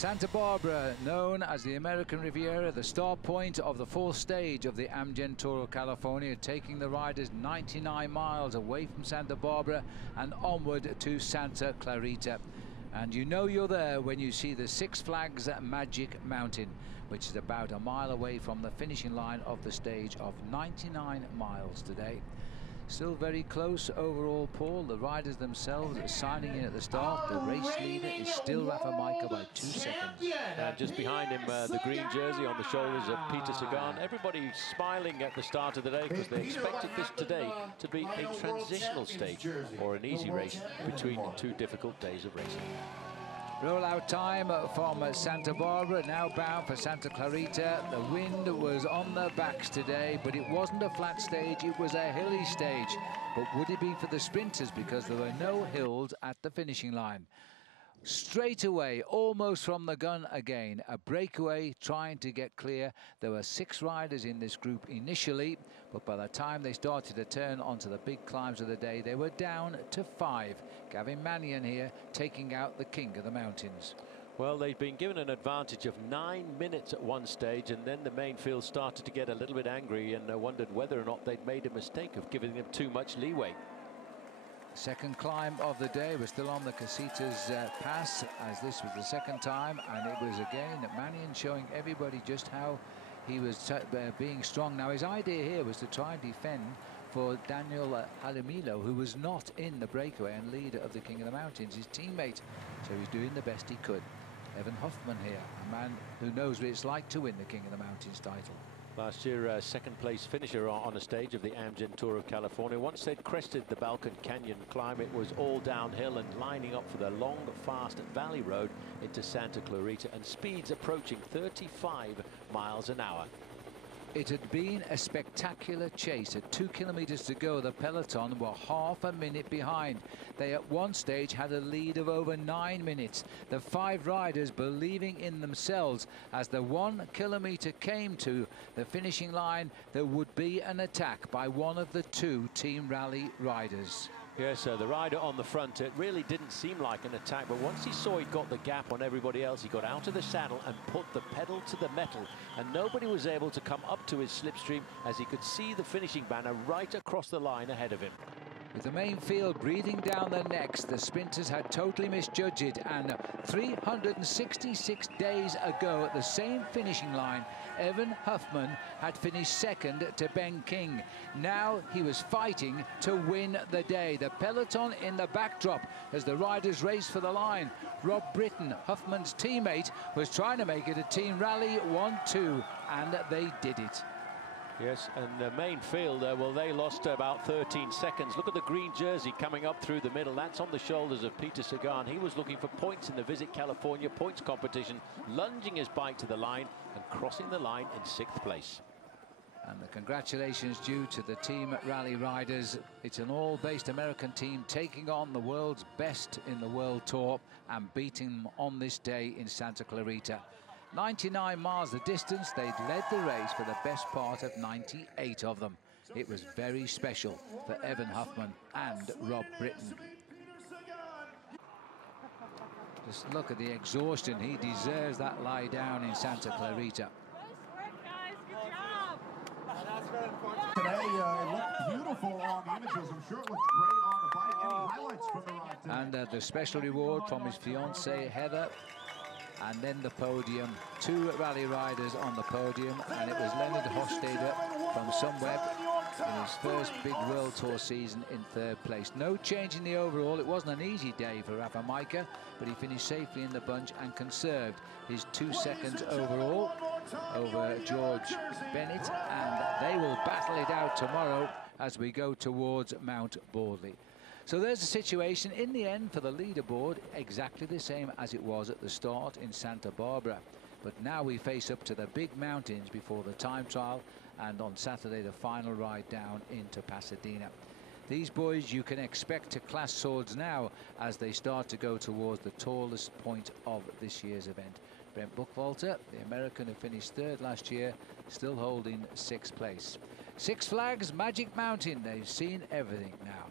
Santa Barbara, known as the American Riviera, the start point of the fourth stage of the Amgen Tour of California, taking the riders 99 miles away from Santa Barbara and onward to Santa Clarita. And you know you're there when you see the Six Flags Magic Mountain, which is about a mile away from the finishing line of the stage of 99 miles today. Still very close overall, Paul. The riders themselves are signing in at the start. The race leader is still Rafa Michael by 2 seconds. And just behind him, the green jersey on the shoulders of Peter Sagan. Everybody smiling at the start of the day because they expected this today to be a transitional stage or an easy race between two difficult days of racing. Rollout time from Santa Barbara, now bound for Santa Clarita. The wind was on their backs today, but it wasn't a flat stage, it was a hilly stage. But would it be for the sprinters, because there were no hills at the finishing line? Straight away, almost from the gun again, a breakaway trying to get clear. There were 6 riders in this group initially, but by the time they started to turn onto the big climbs of the day, they were down to 5. Gavin Mannion here taking out the king of the mountains. Well, they'd been given an advantage of 9 minutes at one stage, and then the main field started to get a little bit angry and wondered whether or not they'd made a mistake of giving them too much leeway. Second climb of the day. We're still on the Casitas Pass, as this was the second time, and it was again Mannion showing everybody just how he was being strong. Now his idea here was to try and defend for Daniel Jaramillo, who was not in the breakaway and leader of the King of the Mountains, his teammate, so he's doing the best he could. Evan Huffman here, a man who knows what it's like to win the King of the Mountains title. Last year, second place finisher on a stage of the Amgen Tour of California. Once they'd crested the Balkan Canyon climb, it was all downhill and lining up for the long, fast valley road into Santa Clarita, and speeds approaching 35 miles an hour. It had been a spectacular chase. At 2 kilometers to go, the peloton were half a minute behind. They at one stage had a lead of over 9 minutes. The 5 riders believing in themselves. As the 1 kilometer came to the finishing line, there would be an attack by one of the 2 Team Rally riders. Yes, the rider on the front, it really didn't seem like an attack, but once he saw he'd got the gap on everybody else, he got out of the saddle and put the pedal to the metal, and nobody was able to come up to his slipstream as he could see the finishing banner right across the line ahead of him. With the main field breathing down their necks, the sprinters had totally misjudged it, and 366 days ago at the same finishing line, Evan Huffman had finished second to Ben King. Now he was fighting to win the day. The peloton in the backdrop as the riders raced for the line. Rob Britton, Huffman's teammate, was trying to make it a team rally 1-2, and they did it. Yes, and the main field, well, they lost about 13 seconds. Look at the green jersey coming up through the middle. That's on the shoulders of Peter Sagan. He was looking for points in the Visit California points competition, lunging his bike to the line and crossing the line in 6th place. And the congratulations due to the Team Rally riders. It's an all-based American team taking on the world's best in the World Tour and beating them on this day in Santa Clarita. 99 miles the distance. They'd led the race for the best part of 98 of them. It was very special for Evan Huffman and Rob Britton. Just look at the exhaustion. He deserves that lie down in Santa Clarita. Nice work, guys. Good job. Today, it looked beautiful on the images. I'm sure it looked great on the bike. Any highlights from the ride today? And the special reward from his fiancée, Heather. And then the podium, 2 rally riders on the podium, and it was Leonard Hofstede from Sunweb in his first big World Tour season in 3rd place. No change in the overall. It wasn't an easy day for Rafa Michael, but he finished safely in the bunch and conserved his 2 seconds overall over George Bennett, and they will battle it out tomorrow as we go towards Mount Bordley. So there's a situation in the end for the leaderboard, exactly the same as it was at the start in Santa Barbara. But now we face up to the big mountains before the time trial, and on Saturday the final ride down into Pasadena. These boys you can expect to clash swords now as they start to go towards the tallest point of this year's event. Brent Buchwalter, the American who finished 3rd last year, still holding 6th place. Six Flags Magic Mountain, they've seen everything now.